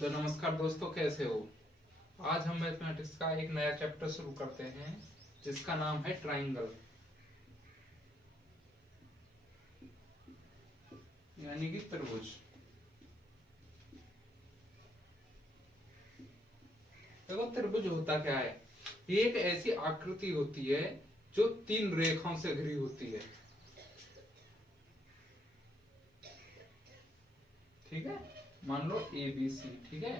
तो नमस्कार दोस्तों, कैसे हो। आज हम मैथमेटिक्स का एक नया चैप्टर शुरू करते हैं जिसका नाम है ट्राइंगल, यानी कि त्रिभुज। देखो, त्रिभुज होता क्या है। ये एक ऐसी आकृति होती है जो तीन रेखाओं से घिरी होती है। ठीक है, मान लो ए बी सी। ठीक है,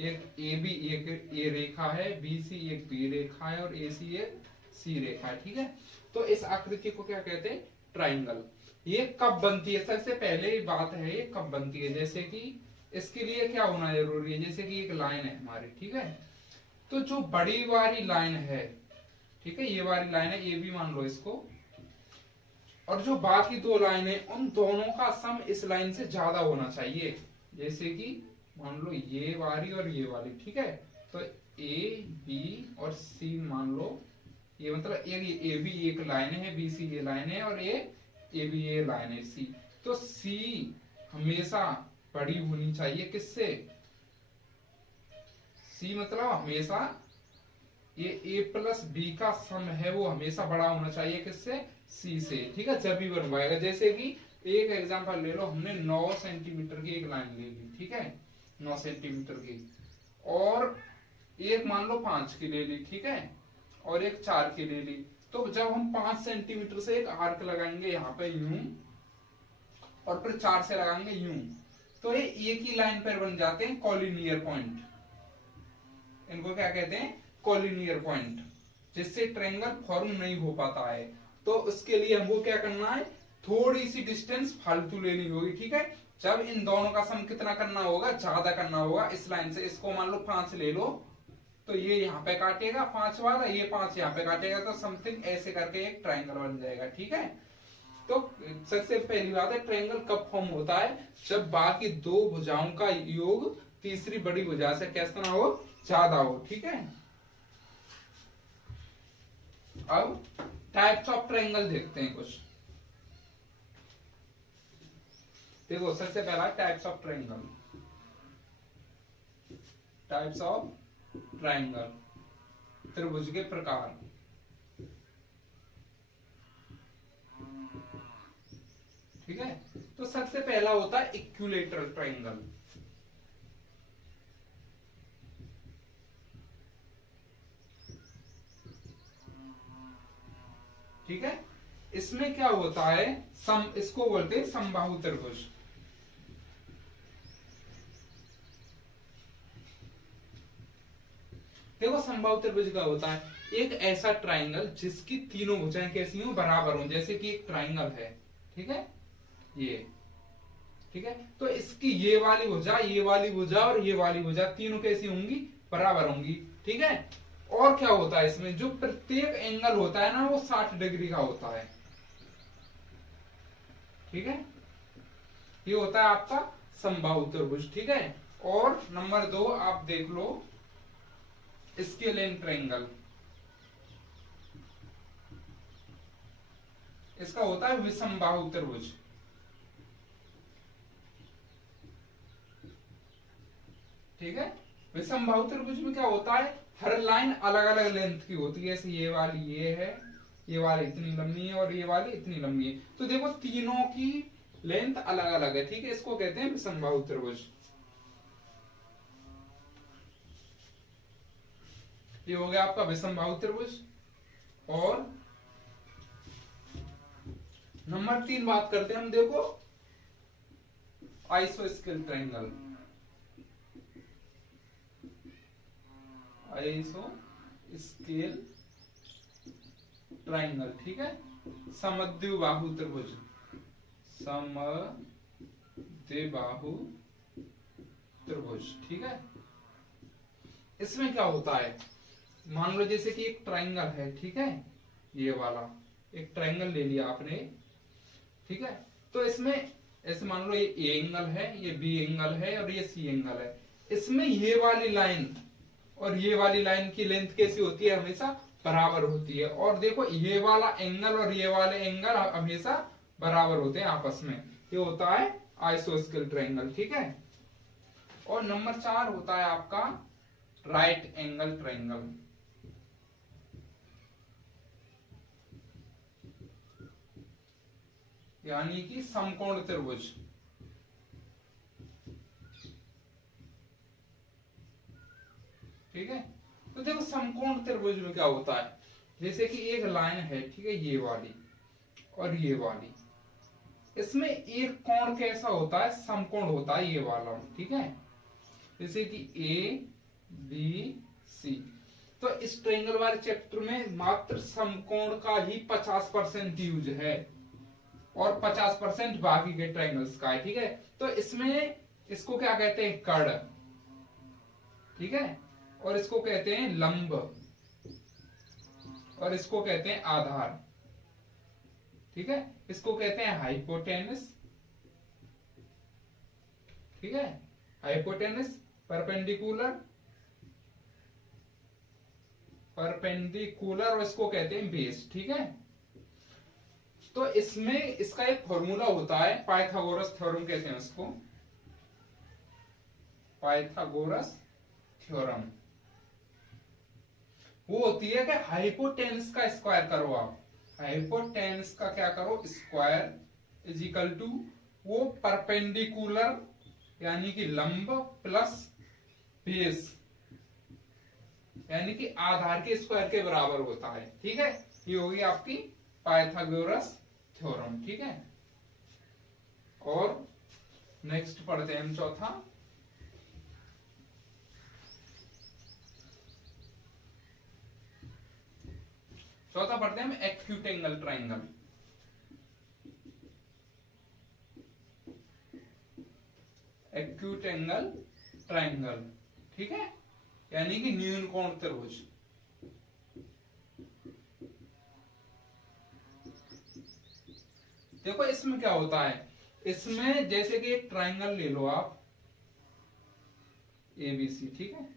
एक ए बी एक ए रेखा है, बी सी एक बी रेखा है और ए सी एक सी रेखा है। ठीक है, तो इस आकृति को क्या कहते हैं? ट्राइंगल। ये कब बनती है? सबसे पहले बात है ये कब बनती है। जैसे कि इसके लिए क्या होना जरूरी है, जैसे कि एक लाइन है हमारी। ठीक है, तो जो बड़ी वाली लाइन है, ठीक है, ये वाली लाइन है ये भी मान लो इसको, और जो बाकी दो लाइन है उन दोनों का सम इस लाइन से ज्यादा होना चाहिए। जैसे कि मान लो ये वाली और ये वाली। ठीक है, तो ए बी और सी मान लो, ये मतलब एक ए बी एक लाइन है, बी सी ये लाइन है और ये ए बी ये लाइन है सी। तो सी हमेशा बड़ी होनी चाहिए किससे? सी मतलब हमेशा ये ए प्लस बी का सम है वो हमेशा बड़ा होना चाहिए किससे? सी से। ठीक है, जब भी बन पाएगा। जैसे कि एक एग्जांपल ले लो, हमने 9 सेंटीमीटर की एक लाइन ले ली। ठीक है, 9 सेंटीमीटर की, और एक मान लो 5 की ले ली। ठीक है, और एक 4 की ले ली। तो जब हम 5 सेंटीमीटर से एक आर्क लगाएंगे यहाँ पे यूं, और फिर 4 से लगाएंगे यूं, तो ये एक ही लाइन पर बन जाते हैं कॉलिनियर पॉइंट। इनको क्या कहते हैं? कॉलिनियर पॉइंट, जिससे ट्रायंगल फॉर्म नहीं हो पाता है। तो उसके लिए हमको क्या करना है? थोड़ी सी डिस्टेंस फालतू लेनी होगी। ठीक है, जब इन दोनों का सम कितना करना होगा? ज्यादा करना होगा। इस लाइन से इसको मान लो 5 ले लो, तो ये यहाँ पे काटेगा 5 वाला, ये 5 यहाँ पे काटेगा, तो समथिंग ऐसे करके एक ट्रायंगल बन जाएगा। ठीक है, तो सबसे पहली बात है ट्रायंगल कब फॉर्म होता है? जब बाकी दो भुजाओं का योग तीसरी बड़ी भुजा से कैसा हो? ज्यादा हो। ठीक है, अब टाइप्स ऑफ ट्रायंगल देखते हैं कुछ। देखो, सबसे पहला types of triangle. Types of triangle, त्रिभुज के प्रकार। ठीक है, तो सबसे पहला होता है इक्विलैटरल ट्रायंगल। ठीक है, इसमें क्या होता है? इसको बोलते हैं समबाहु त्रिभुज। देखो, समबाहु त्रिभुज का होता है एक ऐसा ट्रायंगल जिसकी तीनों भुजाएं कैसी हो? बराबर हो। जैसे कि एक ट्रायंगल है, ठीक है, ये। ठीक है, तो इसकी ये वाली भुजा, ये वाली भुजा और ये वाली भुजा तीनों कैसी होंगी? बराबर होंगी। ठीक है, और क्या होता है इसमें? जो प्रत्येक एंगल होता है ना वो 60 डिग्री का होता है। ठीक है, ये होता है आपका समबाहु त्रिभुज। ठीक है, और नंबर 2 आप देख लो स्केलेन ट्रायंगल। इसका होता है विषमबाहु त्रिभुज। ठीक है, विषमबाहु त्रिभुज में क्या होता है? हर लाइन अलग अलग लेंथ की होती है। जैसे ये वाली ये है, ये वाली इतनी लंबी है और ये वाली इतनी लंबी है। तो देखो, तीनों की लेंथ अलग अलग है। ठीक है, इसको कहते हैं विषमबाहु त्रिभुज। ये हो गया आपका विषमबाहु त्रिभुज। और नंबर 3 बात करते हैं हम। देखो, आइसोस्केल ट्रायंगल। आइसोस्केल ट्रायंगल। ठीक है, समद्विबाहु त्रिभुज। समद्विबाहु त्रिभुज। ठीक है, इसमें क्या होता है? मान लो जैसे कि एक ट्रायंगल है। ठीक है, ये वाला एक ट्रायंगल ले लिया आपने। ठीक है, तो इसमें ऐसे मान लो ये ए एंगल है, ये बी एंगल है और ये सी एंगल है। इसमें ये वाली लाइन और ये वाली लाइन की लेंथ कैसी होती है? हमेशा बराबर होती है। और देखो, ये वाला एंगल और ये वाले एंगल हमेशा बराबर होते हैं आपस में। ये होता है आइसोस्केल ट्रायंगल। ठीक है, और नंबर 4 होता है आपका राइट एंगल ट्रायंगल। यानी कि समकोण त्रिभुज। ठीक है, तो देखो समकोण त्रिभुज में क्या होता है, जैसे कि एक लाइन है, ठीक है, ये वाली और ये वाली, इसमें एक कोण कैसा होता है, समकोण होता है, ये वाला, ठीक है, जैसे कि ए बी सी। तो इस ट्रायंगल वाले चैप्टर में मात्र समकोण का ही 50% यूज है और 50% बाकी के ट्रायंगल्स का है। ठीक है, तो इसमें इसको क्या कहते हैं, कड़, ठीक है, और इसको कहते हैं लंब, और इसको कहते हैं आधार। ठीक है, इसको कहते हैं हाइपोटेनस। ठीक है, हाइपोटेनस, परपेंडिकुलर, परपेंडिकुलर, और इसको कहते हैं बेस। ठीक है, तो इसमें इसका एक फॉर्मूला होता है, पाइथागोरस थ्योरम कहते हैं उसको, पाइथागोरस थ्योरम। वो होती है कि हाइपोटेनस का स्क्वायर करो आप, हाइपोटेनस का क्या करो, स्क्वायर इज इक्वल टू वो परपेंडिकुलर यानी कि लंब प्लस बेस यानी कि आधार के स्क्वायर के बराबर होता है। ठीक है, ये होगी आपकी पाइथागोरस थ्योरम। ठीक है, और नेक्स्ट पढ़ते हैं हम चौथा, पढ़ते हैं हम acute angle triangle. Acute angle triangle, ठीक है, यानी कि न्यून कोण त्रिभुज। देखो इसमें क्या होता है, इसमें जैसे कि एक ट्रायंगल ले लो आप एबीसी। ठीक है,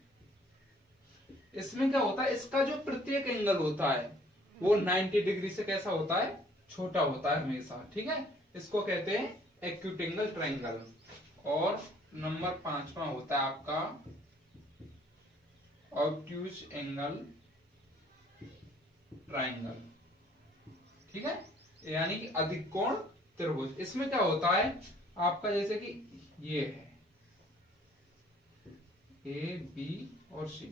इसमें क्या होता है, इसका जो प्रत्येक एंगल होता है वो 90 डिग्री से कैसा होता है, छोटा होता है हमेशा। ठीक है, इसको कहते हैं एक्यूट एंगल ट्रायंगल। और नंबर 5वां होता है आपका ऑब्ट्यूज एंगल ट्रायंगल। ठीक है, यानी कि अधिक कोण त्रिभुज। इसमें क्या होता है आपका, जैसे कि ये है ए बी और सी।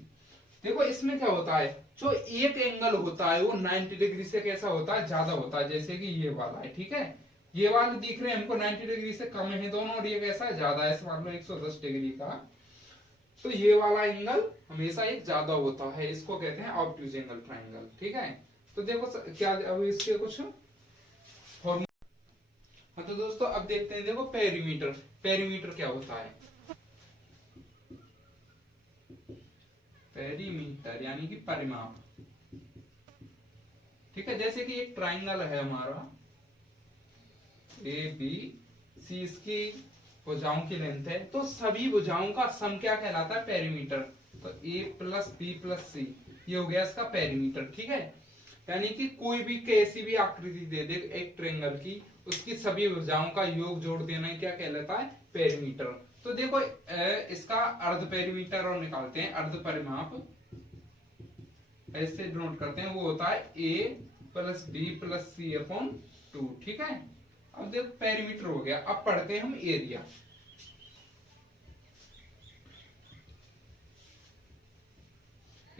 देखो इसमें क्या होता है, जो एक एंगल होता है वो 90 डिग्री से कैसा होता है, ज्यादा होता है, जैसे कि ये वाला है। ठीक है, ये वाले दिख रहे हैं हमको 90 डिग्री से कम है दोनों, और ये कैसा है, ज्यादा है, मान लो 110 डिग्री का। तो ये वाला एंगल हमेशा एक ज्यादा होता है, इसको कहते हैं ऑब्ट्यूज एंगल ट्रायंगल। ठीक है, तो देखो क्या अब इसके कुछ फॉर्मूला। हाँ तो दोस्तों अब देखते हैं, देखो पेरीमीटर। पेरीमीटर क्या होता है, पेरीमीटर यानी कि परिमाप। ठीक है, जैसे कि एक ट्रायंगल है हमारा ए बी सी, इसकी भुजाओं की लेंथ है, तो सभी भुजाओं का सम क्या कहलाता है, पेरीमीटर। तो ए प्लस बी प्लस सी, ये हो गया इसका पेरीमीटर। ठीक है, यानी कि कोई भी कैसी भी आकृति दे दे एक ट्रायंगल की, उसकी सभी भुजाओं का योग जोड़ देना क्या कहलाता है, पेरीमीटर। तो देखो इसका अर्ध पेरीमीटर और निकालते हैं, अर्ध परिमाप ऐसे नोट करते हैं, वो होता है ए plus B plus C upon 2। ठीक है, अब देखो पेरीमीटर हो गया, अब पढ़ते हैं हम area.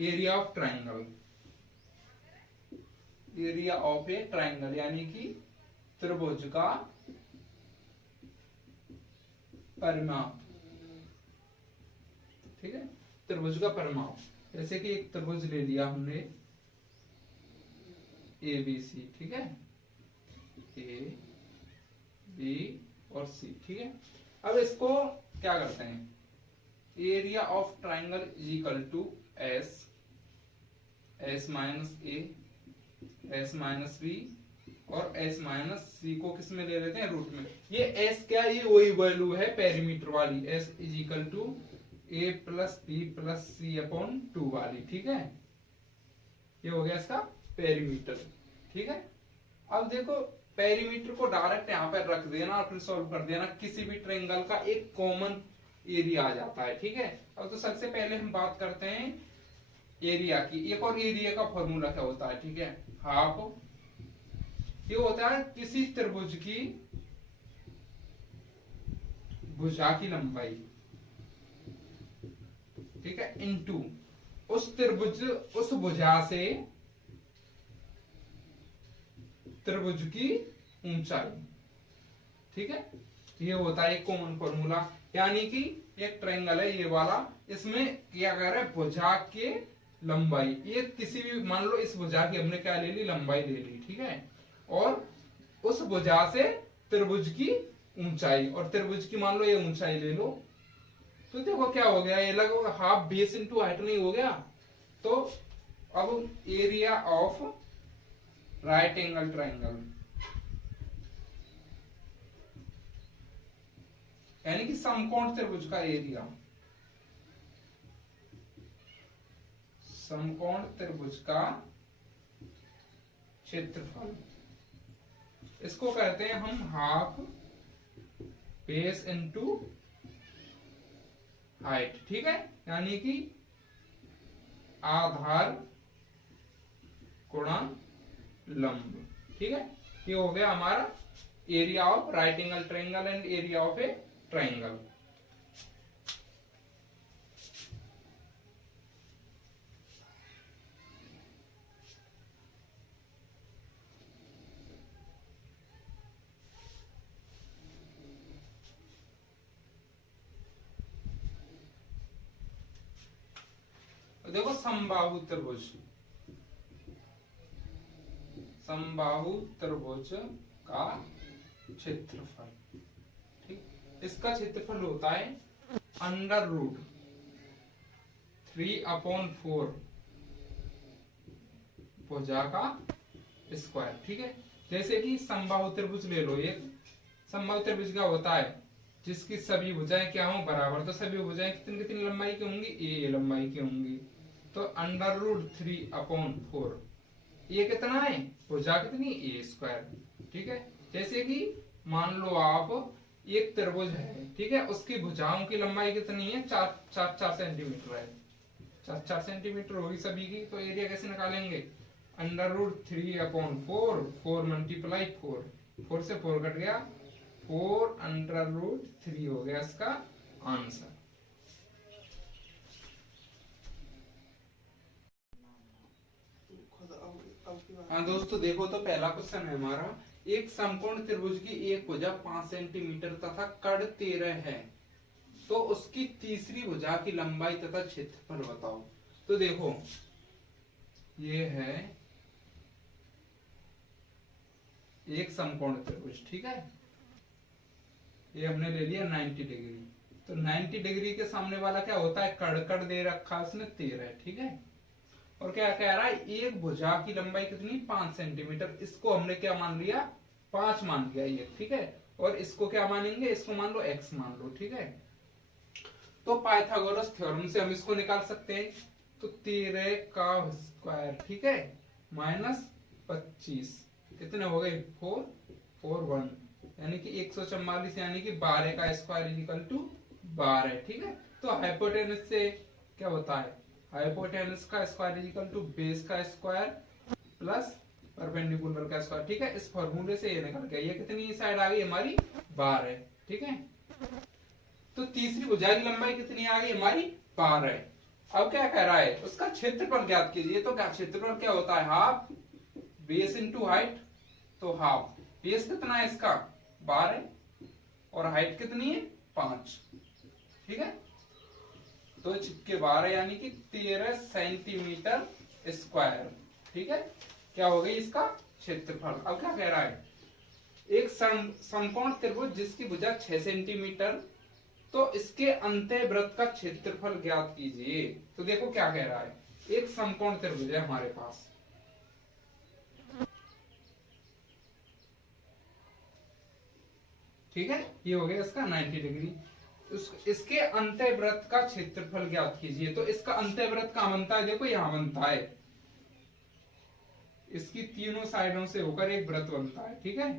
Area of triangle, area of A triangle यानी कि त्रिभुज का परिमाप। ठीक है, त्रिभुज का परिमाप, जैसे कि एक त्रिभुज ले लिया हमने ए बी सी। ठीक है, ए बी और सी। ठीक है, अब इसको क्या करते हैं, area of triangle is equal to S, S minus A, S minus B और एस माइनस सी को किस में ले लेते हैं, रूट में। ये एस क्या, ये वही वैल्यू है पेरीमीटर वाली, S is equal to A plus B plus C upon 2 वाली। ठीक है, ये हो गया इसका पेरीमीटर। ठीक है, अब देखो पेरीमीटर को डायरेक्ट यहाँ पर रख देना और फिर सॉल्व कर देना। किसी भी ट्रायंगल का एक कॉमन एरिया आ जाता है। ठीक है, अब तो सबसे पहले हम बात करते हैं एरिया की। एक और एरिया का फॉर्मूला क्या होता है, ठीक है, हाफ, ये होता है किसी त्रिभुज की भुजा की लंबाई, ठीक है, इनटू उस त्रिभुज, उस भुजा से त्रिभुज की ऊंचाई। ठीक है, ये होता है एक कॉमन फॉर्मूला। यानी कि एक ट्रायंगल है ये वाला, इसमें क्या कह रहा है, भुजा के लंबाई, ये किसी भी, मान लो इस भुजा की हमने क्या ले ली, लंबाई ले ली, ठीक है, और उस भुजा से त्रिभुज की ऊंचाई, और त्रिभुज की मान लो ये ऊंचाई ले लो, तो देखो क्या हो गया, ये लगभग हाफ बेस इंटू हाइट नहीं हो गया। तो अब area of right angle triangle, यानी कि समकोण त्रिभुज का एरिया, समकोण त्रिभुज का क्षेत्रफल, इसको कहते हैं हम हाफ बेस इनटू हाइट। ठीक है, यानी कि आधार गुणा लंब। ठीक है, ये हो गया हमारा area of right angle triangle and area of A triangle. देखो समबाहु त्रिभुज, समबाहु त्रिभुज का क्षेत्रफल, ठीक, इसका क्षेत्रफल होता है अंडर रूट 3/4 भुजा का स्क्वायर। ठीक है, जैसे कि समबाहु त्रिभुज ले लो, एक समबाहु त्रिभुज का होता है जिसकी सभी भुजाएं क्या हो बराबर, तो सभी भुजाएं कितनी कितनी लंबाई की होंगी, ए लंबाई की होंगी, तो अंडर रूट 3/4, ये कितना है, भुजा कितनी, ए स्क्वायर। ठीक है, जैसे कि मान लो आप एक त्रिभुज है, ठीक है, उसकी भुजाओं की लंबाई कितनी है, 4 सेंटीमीटर है, 4 सेंटीमीटर होगी सभी की, तो एरिया कैसे निकालेंगे, अंडर रूट 3/4, 4 मल्टीप्लाई 4 से 4 कट गया, 4 अंडर रूट 3 हो गया इसका आंसर। हाँ दोस्तों, देखो तो पहला क्वेश्चन है हमारा, एक समकोण त्रिभुज की एक भुजा 5 सेंटीमीटर तथा कड़ 13 है, तो उसकी तीसरी भुजा की लंबाई तथा क्षेत्रफल बताओ। तो देखो ये है एक समकोण त्रिभुज, ठीक है, ये हमने ले लिया 90 डिग्री, तो 90 डिग्री के सामने वाला क्या होता है, कड़ दे रखा है उसने 13, ठीक है, और क्या कह रहा है, एक भुजा की लंबाई कितनी, 5 सेंटीमीटर, इसको हमने क्या मान लिया, 5 मान लिया ये, ठीक है, और इसको क्या मानेंगे, इसको मान लो x मान लो। ठीक है, तो पाइथागोरस थ्योरम से हम इसको निकाल सकते हैं, तो 13 का स्क्वायर, ठीक है, माइनस 25 कितने हो गए, 441, यानी कि 144, यानी कि 12 का स्क्वायर इक्वल टू 12। ठीक है, तो हाइपोटेनस से क्या होता है, हाइपोटेनस का स्क्वायर इक्वल टू बेस का स्क्वायर प्लस परपेंडिकुलर का स्क्वायर। ठीक है, इस फॉर्मूले से ये निकल गया, ये कितनी साइड आ गई हमारी, 12। ठीक है, तो तीसरी भुजा की लंबाई कितनी आ गई हमारी, 12। अब क्या कह रहा है, उसका क्षेत्रफल ज्ञात कीजिए, तो क्या क्षेत्रफल क्या होता है, हाफ बेस इनटू हाइट, तो हाफ बेस कितना है इसका, 12, और हाइट कितनी है, 5। ठीक है, तो छिक्के 12 यानी कि 13 सेंटीमीटर स्क्वायर। ठीक है, क्या हो गई इसका क्षेत्रफल। अब क्या कह रहा है, एक समकोण त्रिभुज जिसकी भुजा 6 सेंटीमीटर, तो इसके अंतःवृत्त का क्षेत्रफल ज्ञात कीजिए। तो देखो क्या कह रहा है, एक समकोण त्रिभुज है हमारे पास, ठीक है, ये हो गया इसका 90 डिग्री, इसके अंतःवृत्त का क्षेत्रफल ज्ञात कीजिए। तो इसका अंतःवृत्त कहां बनता है, देखो यहां बनता है, इसकी तीनों साइडों से होकर एक वृत्त बनता है। ठीक है,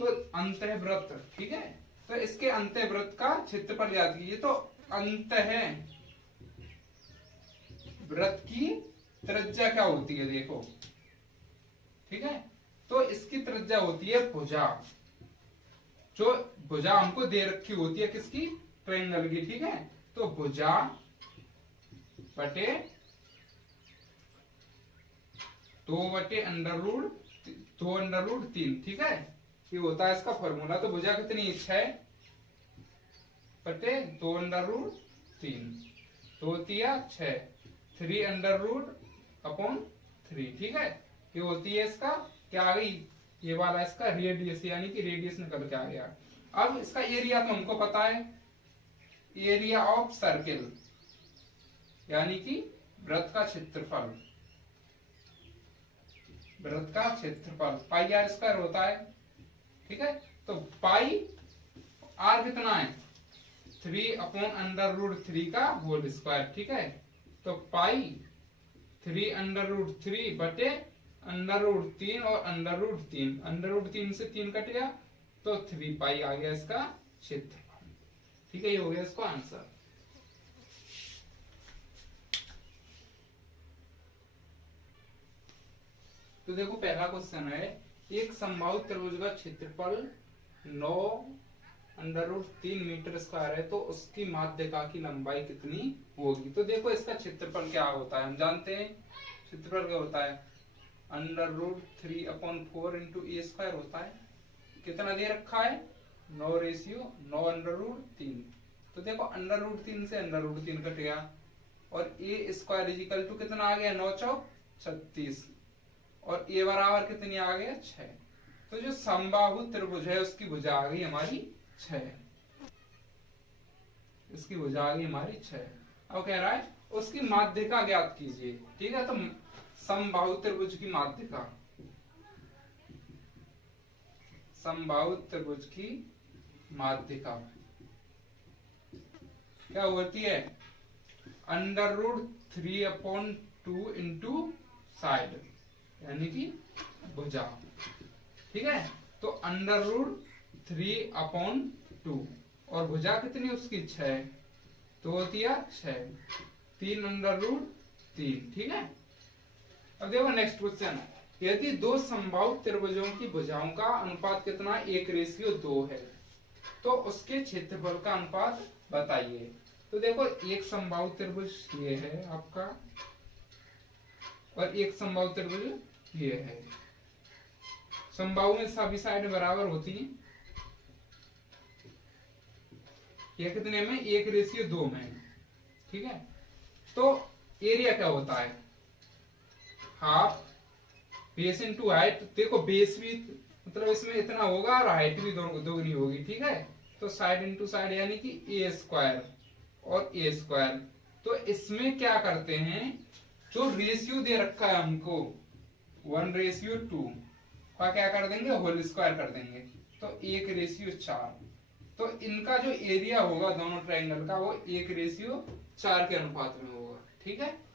तो अंतःवृत्त, ठीक है, तो इसके अंतःवृत्त का क्षेत्रफल याद कीजिए। तो अंतःवृत्त की त्रिज्या क्या होती है देखो, ठीक है, तो इसकी त्रिज्या होती है भुजा, जो भुजा हमको दे रखी होती है किसकी, ट्रायंगल की, ठीक है। तो भुजा बटे 2/√3, ठीक है, ये होता है इसका फॉर्मूला। तो भुजा कितनी, 6/2√3, 2 तिया 6, 3√3, ठीक है, ये होती है इसका क्या आ गई, ये वाला इसका रेडियस, यानी कि रेडियस निकल के आ गया। अब इसका एरिया तो हमको पता है, एरिया ऑफ सर्किल यानी कि वृत्त का क्षेत्रफल, वृत्त का क्षेत्रफल पाई आर स्क्वायर होता है, ठीक है। तो पाई आर कितना है, 3/√3 का होल स्क्वायर, ठीक है। तो पाई 3/√3 बटे √3 और √3 से 3 कट गया, तो 3 पाई आ गया इसका क्षेत्रफल, ठीक है, ये हो गया इसका आंसर। तो देखो पहला क्वेश्चन है, एक समबाहु त्रिभुज का क्षेत्रफल 9√3 मीटर स्क्वायर है, तो उसकी माध्यिका की लंबाई कितनी होगी। तो देखो इसका क्षेत्रफल क्या होता है, हम जानते हैं क्षेत्रफल क्या होता है, √3/4 इंटू ए स्क्वायर होता है। कितना दे रखा है, 9:9 तो देखो √3 से √3 कट गया, और ए स्क्वायर इजिकल टू कितना आ गया, 9 चौक 36, और ए बराबर कितनी आ गया, 6। तो जो समबाहु त्रिभुज है उसकी भुजा आ गई हमारी 6, इसकी भुजा आ गई हमारी 6। अब कह रहा है उसकी माध्यिका ज्ञात कीजिए, ठीक है। तो समबाहु त्रिभुज की माध्यिका, समबाहु त्रिभुज की माध्यिका क्या होती है, √3/2 इंटू साइड यानी कि भुजा, ठीक है। तो √3/2 और भुजा कितनी उसकी 6, तो होती है 6, 3/3, ठीक है। अब देखो नेक्स्ट क्वेश्चन, यदि दो समबाहु त्रिभुजों की भुजाओं का अनुपात कितना, 1:2 है, तो उसके क्षेत्रफल का अनुपात बताइए। तो देखो एक समबाहु त्रिभुज ये है आपका, और एक समबाहु त्रिभुज ये है। समबाहु में सभी साइड बराबर होती है, ये कितने में, 1:2 में, ठीक है। तो एरिया क्या होता है, हाफ बेस इनटू हाइट। देखो बेस भी मतलब इसमें इतना होगा और हाइट भी दोगुनी होगी, ठीक है। तो साइड इनटू साइड यानी कि ए स्क्वायर और ए स्क्वायर। तो इसमें क्या करते हैं, जो रेशियो दे रखा है हमको 1:2 का क्या कर देंगे, होल स्क्वायर कर देंगे, तो 1:4। तो इनका जो एरिया होगा दोनों ट्रायंगल का वो 1:4 के अनुपात में होगा, ठीक है।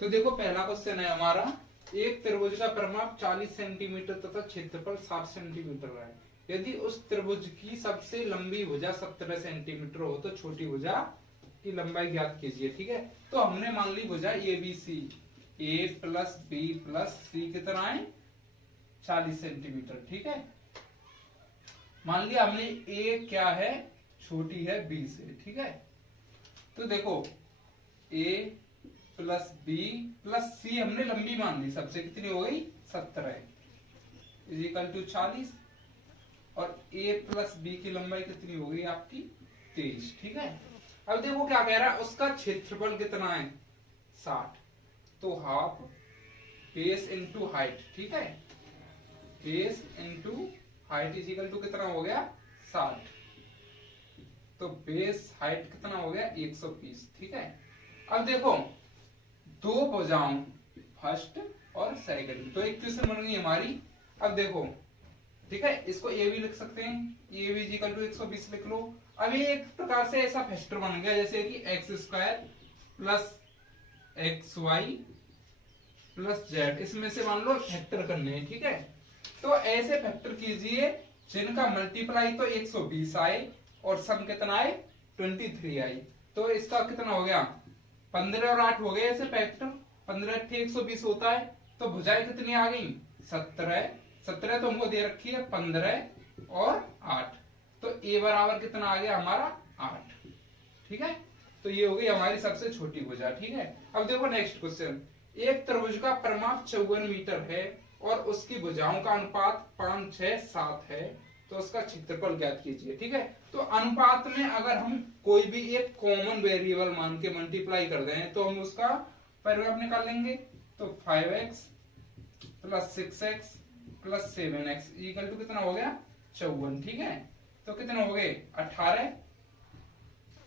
तो देखो पहला क्वेश्चन है हमारा, एक त्रिभुज का परिमाप 40 सेंटीमीटर तथा क्षेत्रफल 60 सेंटीमीटर है। यदि उस त्रिभुज की सबसे लंबी भुजा 17 सेंटीमीटर हो तो छोटी भुजा की लंबाई ज्ञात कीजिए, ठीक है। तो हमने मान ली भुजा ABC, A + B + C कितना है, 40 सेंटीमीटर, ठीक है। मान लिया हमने A क्या है, छोटी है B से, ठीक है। तो देखो A + B + C हमने लंबी मान ली, सबसे कितनी हो गई, 17 = 40, और A + B की लंबाई कितनी हो गई आपकी, 23, ठीक है। अब देखो क्या कह रहा है, उसका क्षेत्रफल कितना है, 60। तो हाफ बेस इनटू हाइट, ठीक है, बेस इनटू हाइट = कितना हो गया, 60। तो बेस हाइट कितना हो गया, 120, ठीक है। अब देखो दो भुजाओं फर्स्ट और सेकंड, तो एक क्वेश्चन बन गई हमारी। अब देखो, ठीक है, इसको ए भी लिख सकते हैं, ए भी = 120 लिख लो। अब ये एक प्रकार से ऐसा फैक्टर बन गया जैसे कि x² + xy प्लस जेड, इसमें से मान लो फैक्टर करने हैं, ठीक है। तो ऐसे फैक्टर कीजिए जिनका मल्टीप्लाई तो 120 आए और सम कितना आए 23 आई। तो इसका कितना हो गया 15 और 8 हो गए ऐसे फैक्टर, 15 8 120 होता है। तो भुजाएं कितनी आ गई 17, 17 तो हमको दे रखी है 15 और 8, तो a बराबर कितना आ गया हमारा 8, ठीक है। तो ये हो गई हमारी सबसे छोटी भुजा, ठीक है। अब देखो नेक्स्ट क्वेश्चन, एक त्रिभुज का परिमाप 54 मीटर है और उसकी भुजाओं का अनुपात 5 6 7 है, तो उसका क्षेत्रफल ज्ञात कीजिए, ठीक है। तो अनुपात में अगर हम कोई भी एक कॉमन वेरिएबल मान के मल्टीप्लाई कर दें तो हम उसका परिमाप निकाल लेंगे। तो 5x plus 6x plus 7x equal to कितना हो गया 54, ठीक है। तो कितने हो गए 18,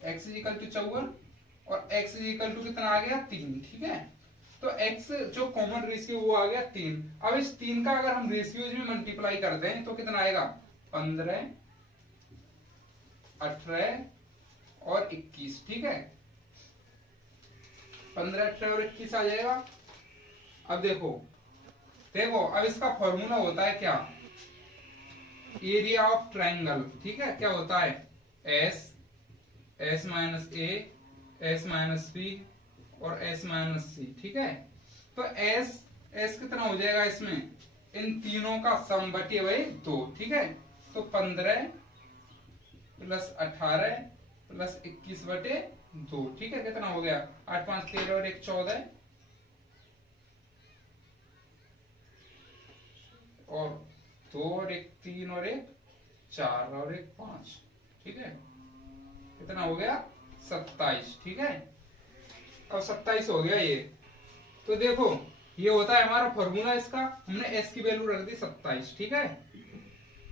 x इक्वल टू 54 और x इक्वल टू कितना आ गया 3, ठीक है। तो x जो कॉमन रेशियो वो आ गया 3। अब इस 3 का अगर हम रेशियोज में मल्टीप्लाई कर दें तो कितना आएगा 15, 18 और 21, ठीक है। 15, 18 और 21 आ जाएगा। अब देखो अब इसका फॉर्मूला होता है क्या, एरिया ऑफ ट्रायंगल, ठीक है। क्या होता है S minus A, S minus B और एस माइनस सी, ठीक है। तो एस कितना हो जाएगा इसमें, इन तीनों का सम बटे वही 2, ठीक है। तो 15 प्लस 18 प्लस 21 बटे 2, ठीक है। कितना हो गया 8 5 13 और 1 14 और 2 और 1 3 और 1 4 और 1 5, ठीक है। कितना हो गया 27, ठीक है। अब 27 हो गया ये। तो देखो ये होता है हमारा फॉर्मूला, इसका हमने s की वैल्यू रख दी 27, ठीक है।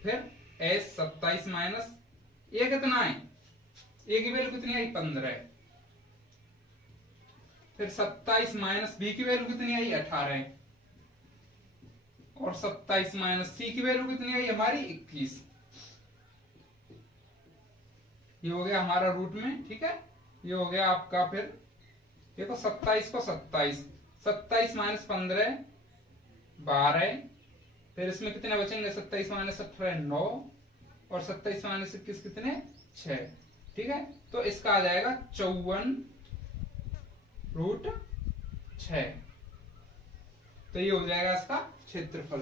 फिर s 27 माइनस ये कितना है, a की वैल्यू कितनी आई 15, फिर 27 माइनस b की वैल्यू कितनी आई 18 और 27 माइनस c की वैल्यू कितनी आई हमारी 21। ये हो गया हमारा रूट में, ठीक है। ये हो गया आपका, फिर देखो 27 को 27 माइनस 15 12, फिर इसमें कितने बचेंगे 27 माइनस 18 9 और 27 माइनस 21 कितने 6, ठीक है। तो इसका आ जाएगा 54√6। तो ये हो जाएगा इसका क्षेत्रफल।